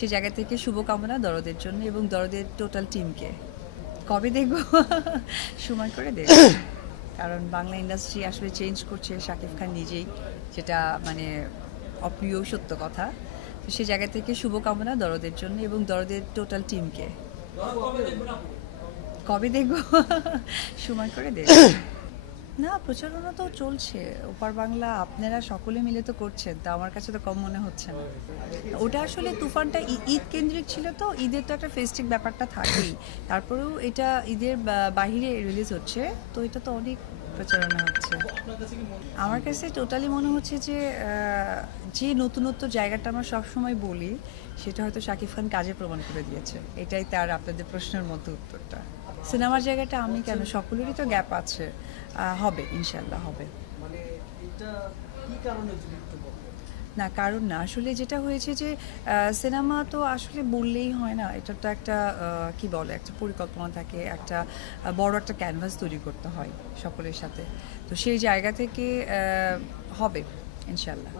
সে জায়গা থেকে শুভকামনা দরদের জন্য এবং দরদের টোটাল টিমকে। কবে দেখব? সময় করে দেখব। কারণ বাংলা ইন্ডাস্ট্রি আসলে চেঞ্জ করছে শাকিব খান নিজেই, যেটা মানে অপ্রিয় সত্য কথা। তো সে জায়গা থেকে শুভকামনা দরদের জন্য এবং দরদের টোটাল টিমকে। কবে দেখব? সময় করে দেখব। না, প্রচারণা তো চলছে। ওপার বাংলা আপনারা সকলে মিলে তো করছেন, তা আমার কাছে তো কম মনে হচ্ছে না। ওটা আসলে তুফানটা ঈদ কেন্দ্রিক ছিল, তো ঈদের তো একটা ফেস্টিভ ব্যাপারটা থাকেই। তারপরেও এটা ঈদের বাহিরে রিলিজ হচ্ছে, তো এটা তো অনেক প্রচারণা হচ্ছে। আমার কাছে টোটালি মনে হচ্ছে যে যে নতুনত্ব জায়গাটা আমরা সবসময় বলি, সেটা হয়তো শাকিব খান কাজে প্রমাণ করে দিয়েছে। এটাই তার আপনাদের প্রশ্নের মতো উত্তরটা। সিনেমার জায়গাটা আমি কেন, সকলেরই তো গ্যাপ আছে। হবে, ইনশাল্লাহ হবে। মানে এটা কি কারণে যদি একটু বলতেন? না, কারণ না, আসলে যেটা হয়েছে যে সিনেমা তো আসলে বললেই হয় না, এটা তো একটা কি বলে, একটা পরিকল্পনা থাকে, একটা বড় একটা ক্যানভাস তৈরি করতে হয় সকলের সাথে। তো সেই জায়গা থেকে হবে ইনশাল্লাহ।